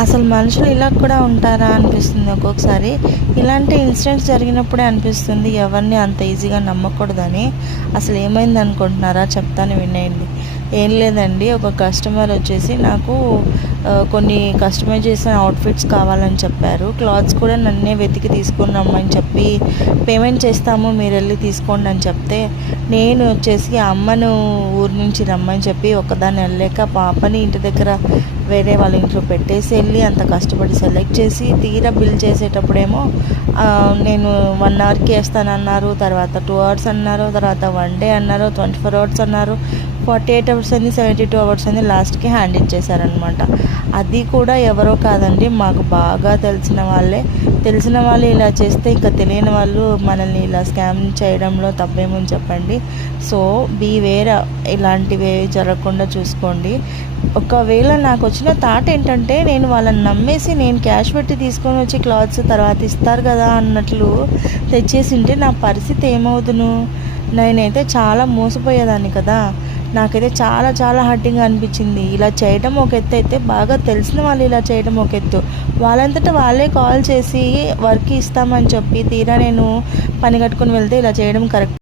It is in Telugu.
అసలు మనుషులు ఇలా కూడా ఉంటారా అనిపిస్తుంది ఒక్కొక్కసారి. ఇలాంటి ఇన్సిడెంట్స్ జరిగినప్పుడే అనిపిస్తుంది ఎవరిని అంత ఈజీగా నమ్మకూడదని. అసలు ఏమైంది అనుకుంటున్నారా చెప్తాను వినేయండి ఏం లేదండి. ఒక కస్టమర్ వచ్చేసి నాకు కొన్ని కస్టమైజ్ చేసిన అవుట్ఫిట్స్ కావాలని చెప్పారు. క్లాత్స్ కూడా నన్నే వెతికి తీసుకుని రమ్మని చెప్పి పేమెంట్ చేస్తాము మీరు వెళ్ళి తీసుకోండి అని చెప్తే నేను వచ్చేసి అమ్మను ఊరు నుంచి రమ్మని చెప్పి ఒకదాన్ని వెళ్ళాక పాపని ఇంటి దగ్గర వేరే వాళ్ళ ఇంట్లో పెట్టేసి వెళ్ళి అంత కష్టపడి సెలెక్ట్ చేసి తీరా బిల్ చేసేటప్పుడేమో నేను వన్ అవర్కి వేస్తానన్నారు తర్వాత టూ అవర్స్ అన్నారు తర్వాత వన్ డే అన్నారు ట్వంటీ ఫోర్ అవర్స్ అన్నారు. ఫార్టీ ఎయిట్ అవర్స్ అయింది సెవెంటీ టూ అవర్స్ అయింది లాస్ట్కి హ్యాండ్ ఇచ్చేసారనమాట అది కూడా ఎవరో కాదండి మాకు బాగా తెలిసిన వాళ్ళే. తెలిసిన వాళ్ళు ఇలా చేస్తే ఇంకా తెలియని వాళ్ళు మనల్ని ఇలా స్కామ్ చేయడంలో తప్పేమని చెప్పండి. సో బీ వేర్ ఇలాంటివి జరగకుండా చూసుకోండి. ఒకవేళ నాకు వచ్చిన థాట్ ఏంటంటే నేను వాళ్ళని నమ్మేసి నేను క్యాష్ పెట్టి తీసుకొని వచ్చి క్లాత్స్ తర్వాత ఇస్తారు కదా అన్నట్లు తెచ్చేసి ఉంటే నా పరిస్థితి ఏమవుతును నేనైతే చాలా మోసపోయేదాన్ని కదా. నాకైతే చాలా చాలా హర్టింగ్ అనిపించింది. ఇలా చేయడం ఒక ఎత్తు అయితే బాగా తెలిసిన వాళ్ళు ఇలా చేయడం ఒక ఎత్తు. వాళ్ళంతటా వాళ్ళే కాల్ చేసి వర్క్ ఇస్తామని చెప్పి తీరా నేను పని కట్టుకొని వెళ్తే ఇలా చేయడం కరెక్ట్